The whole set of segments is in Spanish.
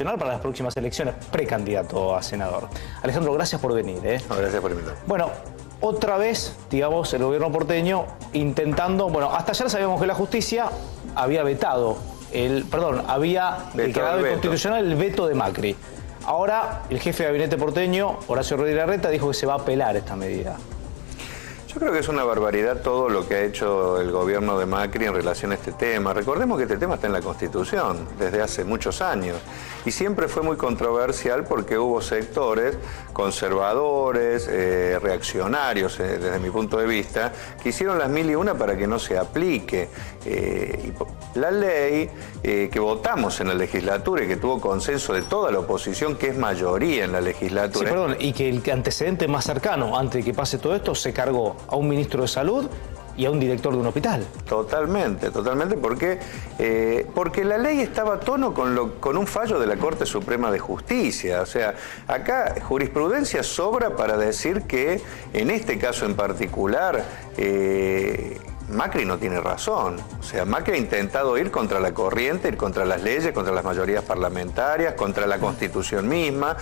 nacional para las próximas elecciones, precandidato a senador. Alejandro, gracias por venir. No, gracias por invitarme. Bueno, otra vez, digamos, el gobierno porteño intentando, bueno, hasta ayer sabíamos que la justicia había vetado, había declarado inconstitucional el veto de Macri. Ahora, el jefe de gabinete porteño, Horacio Rodríguez Larreta, dijo que se va a apelar esta medida. Yo creo que es una barbaridad todo lo que ha hecho el gobierno de Macri en relación a este tema. Recordemos que este tema está en la Constitución desde hace muchos años y siempre fue muy controversial porque hubo sectores conservadores, reaccionarios, desde mi punto de vista, que hicieron las mil y una para que no se aplique. La ley que votamos en la legislatura y que tuvo consenso de toda la oposición, que es mayoría en la legislatura. Sí, perdón, y que el antecedente más cercano, antes de que pase todo esto, se cargó a un ministro de Salud y a un director de un hospital. Totalmente, totalmente, porque la ley estaba a tono con un fallo de la Corte Suprema de Justicia. O sea, acá jurisprudencia sobra para decir que en este caso en particular Macri no tiene razón. O sea, Macri ha intentado ir contra la corriente, ir contra las leyes, contra las mayorías parlamentarias, contra la Constitución misma,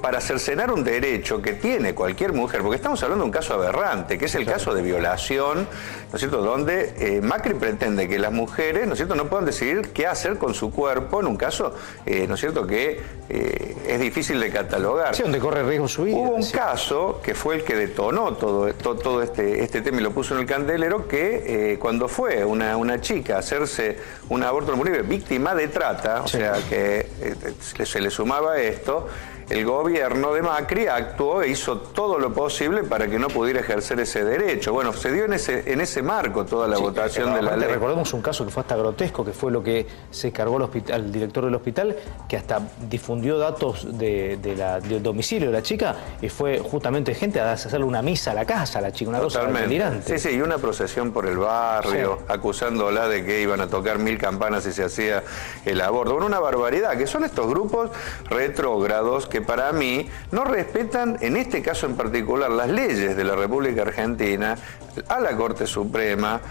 para cercenar un derecho que tiene cualquier mujer, porque estamos hablando de un caso aberrante, que es el caso de violación, ¿no es cierto?, donde Macri pretende que las mujeres, ¿no es cierto?, no puedan decidir qué hacer con su cuerpo en un caso, ¿no es cierto?, que es difícil de catalogar. Sí, donde corre riesgo su vida. Hubo un caso que fue el que detonó todo este tema y lo puso en el candelero, que cuando fue una chica a hacerse un aborto libre víctima de trata, o sea que se le sumaba esto, el gobierno de Macri actuó e hizo todo lo posible para que no pudiera ejercer ese derecho. Bueno, se dio en ese marco toda la votación de la ley. Recordemos un caso que fue hasta grotesco, que fue lo que se cargó al director del hospital, que hasta difundió datos del domicilio de la chica, y fue justamente gente a hacerle una misa a la casa a la chica, una cosa delirante. Sí, y una procesión por el barrio, acusándola de que iban a tocar 1000 campanas si se hacía el aborto. Bueno, una barbaridad, que son estos grupos retrógrados que para mí no respetan, en este caso en particular, las leyes de la República Argentina, a la Corte Suprema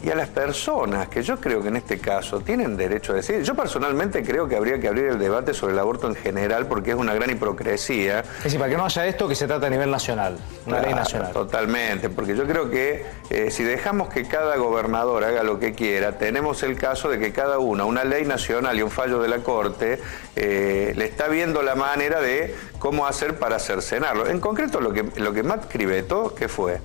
y a las personas que yo creo que en este caso tienen derecho a decir. Yo personalmente creo que habría que abrir el debate sobre el aborto en general, porque es una gran hipocresía. Es decir, para que no haya esto, que se trata a nivel nacional, una ley nacional. Totalmente, porque yo creo que si dejamos que cada gobernador haga lo que quiera, tenemos el caso de que cada uno, una ley nacional y un fallo de la Corte, le está viendo la manera de cómo hacer para cercenarlo. En concreto, lo que Macri vetó, ¿qué fue?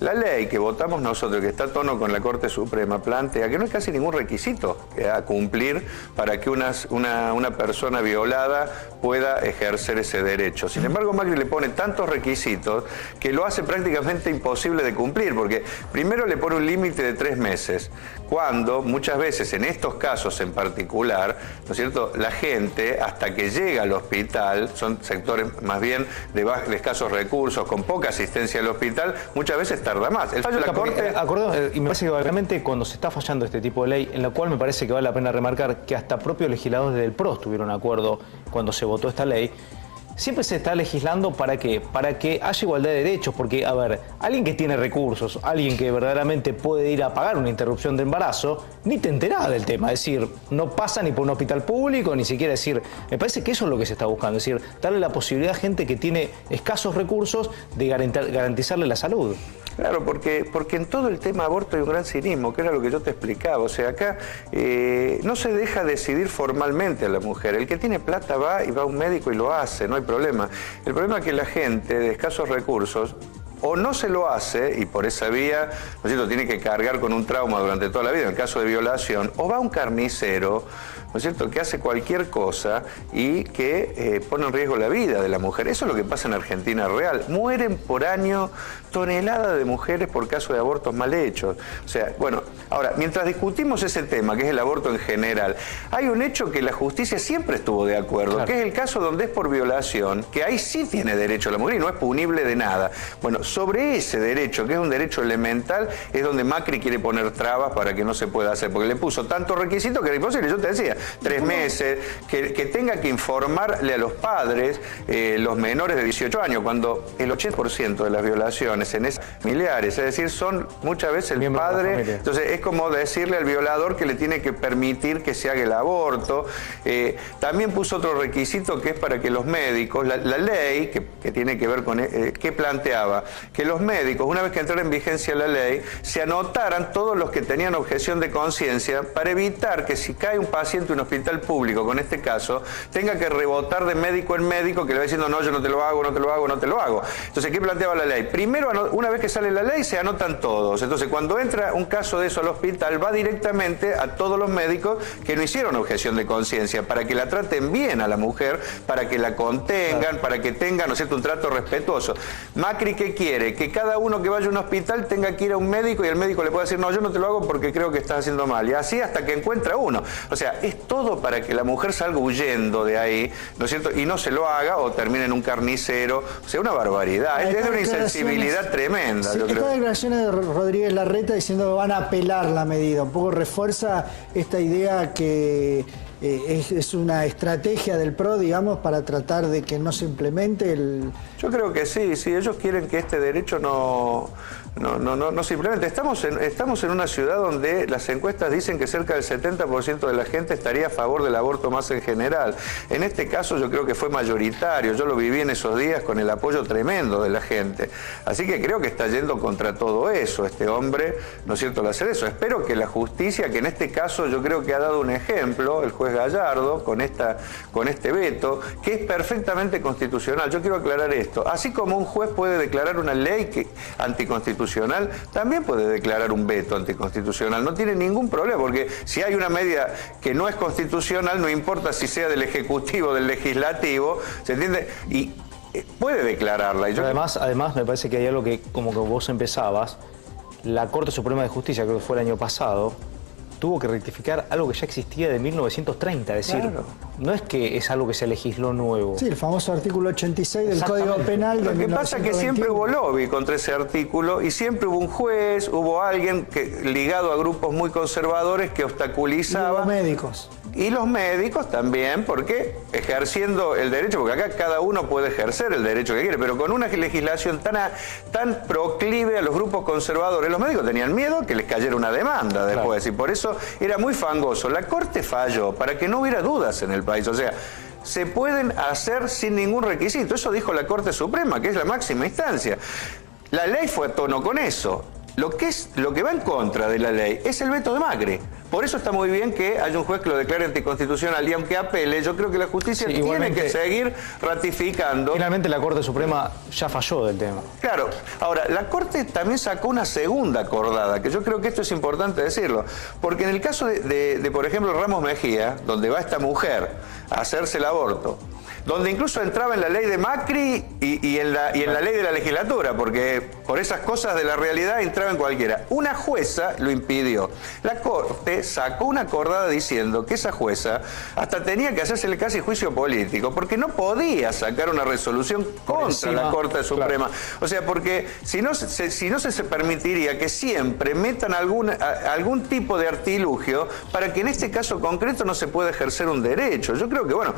La ley que votamos nosotros, que está a tono con la Corte Suprema, plantea que no hay casi ningún requisito a cumplir para que una persona violada pueda ejercer ese derecho. Sin embargo, Macri le pone tantos requisitos que lo hace prácticamente imposible de cumplir, porque primero le pone un límite de 3 meses, cuando muchas veces en estos casos en particular, ¿no es cierto?, la gente hasta que llega al hospital, son sectores más bien de escasos recursos, con poca asistencia al hospital, muchas veces tarda más. El fallo de la Corte... y me parece que realmente cuando se está fallando este tipo de ley, en la cual me parece que vale la pena remarcar que hasta propios legisladores del PRO estuvieron de acuerdo cuando se votó esta ley, siempre se está legislando ¿para qué? Para que haya igualdad de derechos, porque, a ver, alguien que tiene recursos, alguien que verdaderamente puede ir a pagar una interrupción de embarazo, ni te enterás del tema, es decir, no pasa ni por un hospital público, ni siquiera decir, me parece que eso es lo que se está buscando, es decir, darle la posibilidad a gente que tiene escasos recursos de garantizarle la salud. Claro, porque en todo el tema aborto hay un gran cinismo, que era lo que yo te explicaba. O sea, acá no se deja decidir formalmente a la mujer. El que tiene plata va y va a un médico y lo hace, no hay problema. El problema es que la gente de escasos recursos o no se lo hace y por esa vía, ¿no es cierto?, tiene que cargar con un trauma durante toda la vida, en el caso de violación, o va a un carnicero, ¿no es cierto?, que hace cualquier cosa y que pone en riesgo la vida de la mujer. Eso es lo que pasa en Argentina real. Mueren por año toneladas de mujeres por caso de abortos mal hechos. O sea, bueno, ahora, mientras discutimos ese tema, que es el aborto en general, hay un hecho que la justicia siempre estuvo de acuerdo, claro, que es el caso donde es por violación, que ahí sí tiene derecho la mujer y no es punible de nada. Bueno, sobre ese derecho, que es un derecho elemental, es donde Macri quiere poner trabas para que no se pueda hacer, porque le puso tantos requisitos que era imposible. Yo te decía, 3 meses, que tenga que informarle a los padres, los menores de 18 años, cuando el 80% de las violaciones en esas familiares, es decir, son muchas veces el padre, entonces es como decirle al violador que le tiene que permitir que se haga el aborto. También puso otro requisito que es para que los médicos, la ley que tiene que ver con, ¿qué planteaba? Que los médicos, una vez que entrara en vigencia la ley, se anotaran todos los que tenían objeción de conciencia para evitar que si cae un paciente en un hospital público, con este caso, tenga que rebotar de médico en médico que le va diciendo no, yo no te lo hago, no te lo hago, no te lo hago. Entonces, ¿qué planteaba la ley? Primero, una vez que sale la ley, se anotan todos. Entonces, cuando entra un caso de eso al hospital, va directamente a todos los médicos que no hicieron objeción de conciencia, para que la traten bien a la mujer, para que la contengan, para que tengan, ¿no es cierto?, un trato respetuoso. Macri, ¿qué quiere? Que cada uno que vaya a un hospital tenga que ir a un médico y el médico le pueda decir, no, yo no te lo hago porque creo que estás haciendo mal. Y así hasta que encuentra uno. O sea, es todo para que la mujer salga huyendo de ahí, ¿no es cierto?, y no se lo haga o termine en un carnicero. O sea, una barbaridad. Es de una insensibilidad tremenda. Sí, yo creo. Estas declaraciones de Rodríguez Larreta diciendo que van a apelar la medida, un poco refuerza esta idea que es una estrategia del PRO, digamos, para tratar de que no se implemente el... Yo creo que sí, ellos quieren que este derecho no simplemente. Estamos en una ciudad donde las encuestas dicen que cerca del 70% de la gente estaría a favor del aborto más en general. En este caso yo creo que fue mayoritario, yo lo viví en esos días con el apoyo tremendo de la gente. Así que creo que está yendo contra todo eso este hombre, ¿no es cierto?, al hacer eso. Espero que la justicia, que en este caso yo creo que ha dado un ejemplo, el juez Gallardo, con este veto, que es perfectamente constitucional. Yo quiero aclarar esto. Así como un juez puede declarar una ley anticonstitucional, también puede declarar un veto anticonstitucional. No tiene ningún problema, porque si hay una medida que no es constitucional, no importa si sea del Ejecutivo o del Legislativo, ¿se entiende? Y puede declararla. Y yo... Además, me parece que hay algo que, como que vos empezabas, la Corte Suprema de Justicia, creo que fue el año pasado, tuvo que rectificar algo que ya existía de 1930, es decir, claro, no es que es algo que se legisló nuevo. Sí, el famoso artículo 86 del Código Penal de 1921. Lo que pasa es que siempre hubo lobby contra ese artículo y siempre hubo un juez, hubo alguien ligado a grupos muy conservadores que obstaculizaba. Y los médicos. Y los médicos también, porque ejerciendo el derecho, porque acá cada uno puede ejercer el derecho que quiere, pero con una legislación tan proclive a los grupos conservadores, los médicos tenían miedo que les cayera una demanda después, claro, y por eso era muy fangoso. La Corte falló para que no hubiera dudas en el país, o sea, se pueden hacer sin ningún requisito. Eso dijo la Corte Suprema, que es la máxima instancia. La ley fue a tono con eso. Lo que va en contra de la ley es el veto de Macri. Por eso está muy bien que haya un juez que lo declare anticonstitucional, y aunque apele, yo creo que la justicia tiene que seguir ratificando. Finalmente la Corte Suprema ya falló del tema. Claro. Ahora, la Corte también sacó una segunda acordada, que yo creo que esto es importante decirlo, porque en el caso de por ejemplo, Ramos Mejía, donde va esta mujer a hacerse el aborto, donde incluso entraba en la ley de Macri y en la ley de la legislatura, porque por esas cosas de la realidad entraba en cualquiera. Una jueza lo impidió. La Corte sacó una acordada diciendo que esa jueza hasta tenía que hacérsele casi juicio político, porque no podía sacar una resolución contra la Corte Suprema. Claro. O sea, porque si no se permitiría que siempre metan algún tipo de artilugio para que en este caso concreto no se pueda ejercer un derecho. Yo creo que, bueno,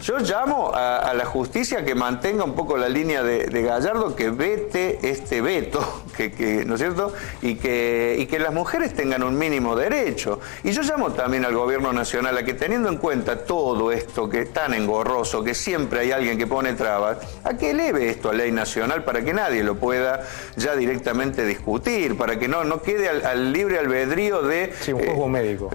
yo llamo a la justicia que mantenga un poco la línea de Gallardo, que vete este veto, ¿no es cierto? Y que las mujeres tengan un mínimo derecho. Y yo llamo también al gobierno nacional a que, teniendo en cuenta todo esto que es tan engorroso, que siempre hay alguien que pone trabas, a que eleve esto a ley nacional para que nadie lo pueda ya directamente discutir, para que no quede al libre albedrío de... Sí, un juego médico.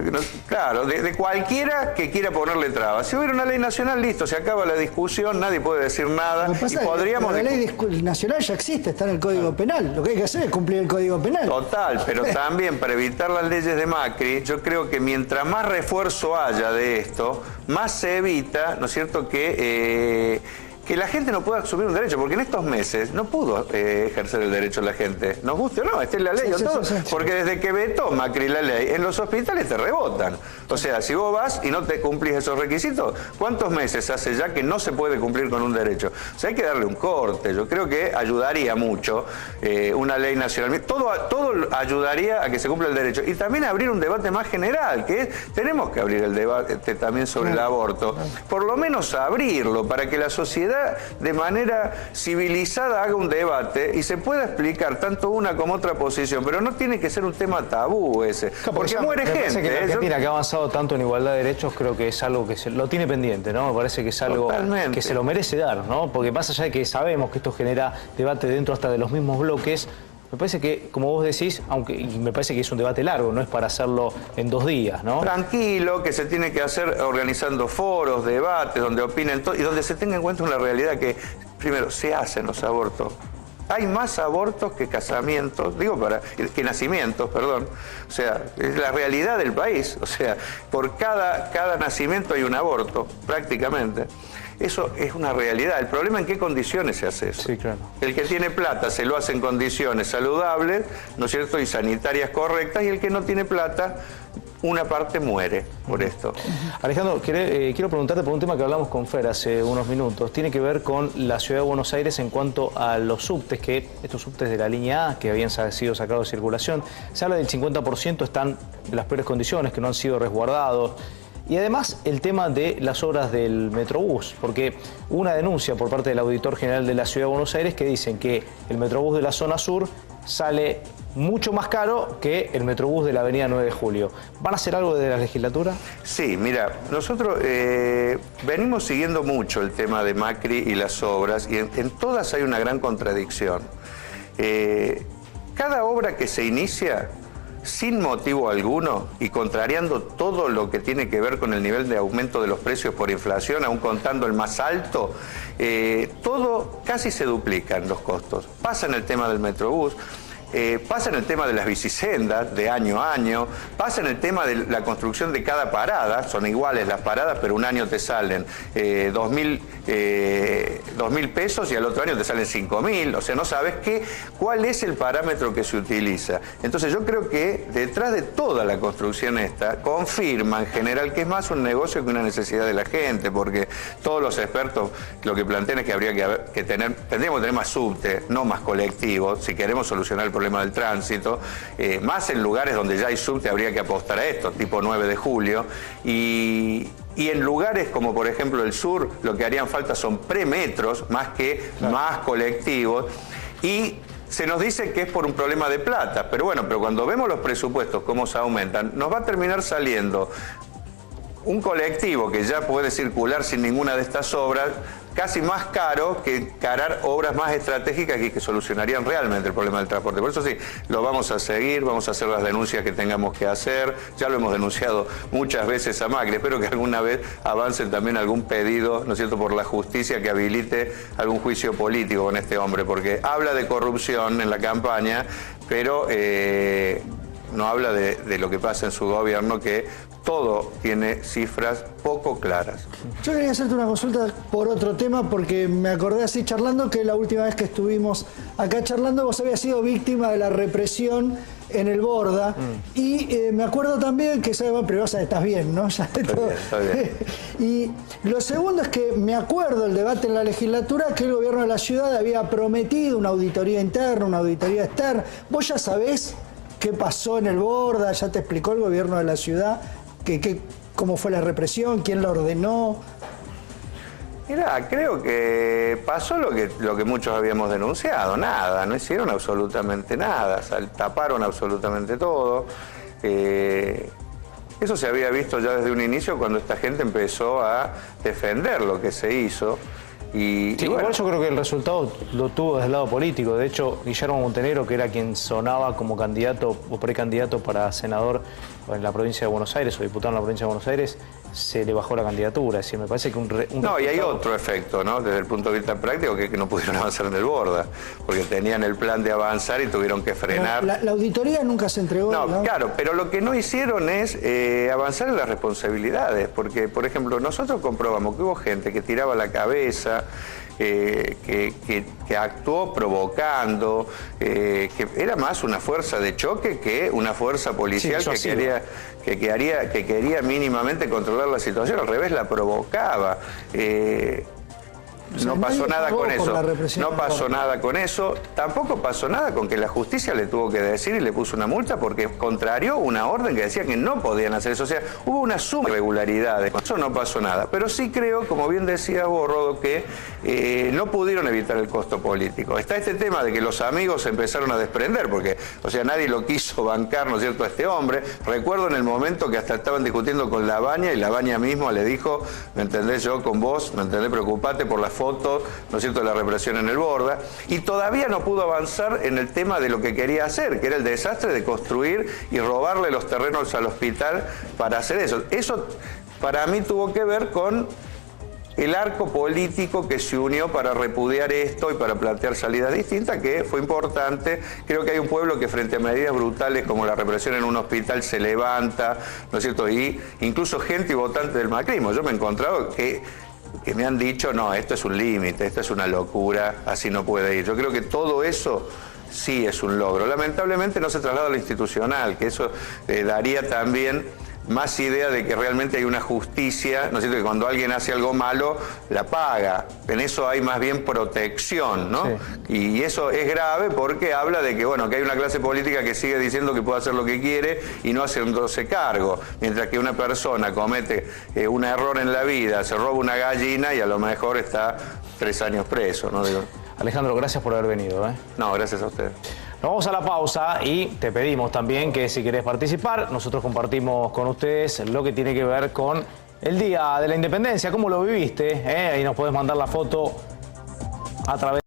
Claro, de cualquiera que quiera ponerle trabas. Si hubiera una ley nacional, listo, se acaba la discusión, nadie puede decir nada. Y podríamos... La ley nacional ya existe, está en el Código Penal. Lo que hay que hacer es cumplir el Código Penal. Total, pero también para evitar las leyes de Macri, yo creo que mientras más refuerzo haya de esto, más se evita, ¿no es cierto?, que que la gente no pueda asumir un derecho, porque en estos meses no pudo ejercer el derecho la gente. Nos guste o no, esta es la ley o todo, porque desde que vetó Macri la ley, en los hospitales te rebotan. O sea, si vos vas y no te cumplís esos requisitos, ¿cuántos meses hace ya que no se puede cumplir con un derecho? O sea, hay que darle un corte. Yo creo que ayudaría mucho una ley nacional. Todo ayudaría a que se cumpla el derecho. Y también abrir un debate más general, que es, tenemos que abrir el debate también sobre el aborto. Por lo menos abrirlo, para que la sociedad de manera civilizada haga un debate y se pueda explicar tanto una como otra posición, pero no tiene que ser un tema tabú ese, porque muere gente. Que la Argentina, que ha avanzado tanto en igualdad de derechos, creo que es algo que lo tiene pendiente, ¿no? Me parece que es algo que se lo merece dar, ¿no? Porque más allá de que sabemos que esto genera debate dentro hasta de los mismos bloques, me parece que, como vos decís, y me parece que es un debate largo, no es para hacerlo en 2 días, ¿no? Tranquilo, que se tiene que hacer organizando foros, debates, donde opinen y donde se tenga en cuenta una realidad que, primero, se hacen los abortos. Hay más abortos que casamientos, que nacimientos, perdón. O sea, es la realidad del país. O sea, por cada nacimiento hay un aborto, prácticamente. Eso es una realidad. El problema es en qué condiciones se hace eso. Sí, claro. El que tiene plata se lo hace en condiciones saludables, ¿no es cierto?, y sanitarias correctas, y el que no tiene plata, una parte muere por esto. Alejandro, quiero preguntarte por un tema que hablamos con Fer hace unos minutos. Tiene que ver con la Ciudad de Buenos Aires en cuanto a los subtes, estos subtes de la línea A que habían sido sacados de circulación. Se habla del 50% están en las peores condiciones, que no han sido resguardados. Y además el tema de las obras del Metrobús, porque hubo una denuncia por parte del Auditor General de la Ciudad de Buenos Aires que dicen que el Metrobús de la zona sur sale mucho más caro que el Metrobús de la avenida 9 de Julio. ¿Van a hacer algo desde la legislatura? Sí, mira, nosotros venimos siguiendo mucho el tema de Macri y las obras, y en todas hay una gran contradicción. Cada obra que se inicia sin motivo alguno y contrariando todo lo que tiene que ver con el nivel de aumento de los precios por inflación, aún contando el más alto, todo casi se duplican los costos. Pasa en el tema del Metrobús. Pasa en el tema de las bicisendas de año a año, pasa en el tema de la construcción de cada parada, son iguales las paradas, pero un año te salen 2.000 pesos y al otro año te salen 5.000, o sea, no sabes cuál es el parámetro que se utiliza. Entonces yo creo que detrás de toda la construcción esta, confirma en general que es más un negocio que una necesidad de la gente, porque todos los expertos lo que plantean es que tendríamos que tener más subte, no más colectivos, si queremos solucionar el problema del tránsito, más en lugares donde ya hay subte habría que apostar a esto, tipo 9 de Julio, y en lugares como por ejemplo el sur, lo que harían falta son premetros, más colectivos, y se nos dice que es por un problema de plata, pero bueno, pero cuando vemos los presupuestos, cómo se aumentan, nos va a terminar saliendo un colectivo que ya puede circular sin ninguna de estas obras, casi más caro que encarar obras más estratégicas y que solucionarían realmente el problema del transporte. Por eso sí, lo vamos a seguir, vamos a hacer las denuncias que tengamos que hacer, ya lo hemos denunciado muchas veces a Macri, espero que alguna vez avance también algún pedido, ¿no es cierto?, por la justicia que habilite algún juicio político con este hombre, porque habla de corrupción en la campaña, pero no habla de lo que pasa en su gobierno, que todo tiene cifras poco claras. Yo quería hacerte una consulta por otro tema, porque me acordé así charlando que la última vez que estuvimos acá charlando vos habías sido víctima de la represión en el Borda. Y me acuerdo también que, pero vos estás bien, ¿no? Ya está bien. Y lo segundo es que me acuerdo el debate en la legislatura que el gobierno de la ciudad había prometido una auditoría interna, una auditoría externa. ¿Vos ya sabés qué pasó en el Borda? ¿Ya te explicó el gobierno de la ciudad cómo fue la represión? ¿Quién la ordenó? Mirá, creo que pasó lo que muchos habíamos denunciado, nada, no hicieron absolutamente nada, taparon absolutamente todo. Eso se había visto ya desde un inicio cuando esta gente empezó a defender lo que se hizo. Sí, bueno, igual yo creo que el resultado lo tuvo desde el lado político. De hecho, Guillermo Montenegro, que era quien sonaba como candidato o precandidato para senador en la provincia de Buenos Aires o diputado en la provincia de Buenos Aires, se le bajó la candidatura. Es decir, me parece que No, y hay otro efecto, ¿no?, desde el punto de vista práctico, que no pudieron avanzar en el Borda, porque tenían el plan de avanzar y tuvieron que frenar. La auditoría nunca se entregó. No, claro, pero lo que no hicieron es avanzar en las responsabilidades, porque, por ejemplo, nosotros comprobamos que hubo gente que tiraba la cabeza, que actuó provocando, que era más una fuerza de choque que una fuerza policial que quería mínimamente controlar la situación, al revés, la provocaba. No pasó nada con eso, no pasó nada con eso, tampoco pasó nada con que la justicia le tuvo que decir y le puso una multa porque contrarió una orden que decía que no podían hacer eso, o sea, hubo una suma de irregularidades, con eso no pasó nada, pero sí creo, como bien decía vos, Rodo, que no pudieron evitar el costo político. Está este tema de que los amigos se empezaron a desprender, porque, o sea, nadie lo quiso bancar, ¿no es cierto?, a este hombre. Recuerdo en el momento que hasta estaban discutiendo con Labaña y Labaña mismo le dijo, ¿me entendés? Yo con vos, ¿me entendés? Preocupate por las fotos, ¿no es cierto?, de la represión en el Borda, y todavía no pudo avanzar en el tema de lo que quería hacer, que era el desastre de construir y robarle los terrenos al hospital para hacer eso. Eso para mí tuvo que ver con el arco político que se unió para repudiar esto y para plantear salidas distintas, que fue importante. Creo que hay un pueblo que frente a medidas brutales como la represión en un hospital se levanta, ¿no es cierto?, y incluso gente y votantes del macrismo. Yo me he encontrado que me han dicho, no, esto es un límite, esto es una locura, así no puede ir. Yo creo que todo eso sí es un logro. Lamentablemente no se traslada a lo institucional, que eso daría también más idea de que realmente hay una justicia, ¿no es cierto?, que cuando alguien hace algo malo, la paga. En eso hay más bien protección, ¿no? Sí. Y eso es grave porque habla de que, bueno, que hay una clase política que sigue diciendo que puede hacer lo que quiere y no haciéndose cargo. Mientras que una persona comete un error en la vida, se roba una gallina y a lo mejor está 3 años preso, ¿no? Digo. Alejandro, gracias por haber venido. No, gracias a usted. Nos vamos a la pausa y te pedimos también que si querés participar, nosotros compartimos con ustedes lo que tiene que ver con el Día de la Independencia, cómo lo viviste, ahí nos podés mandar la foto a través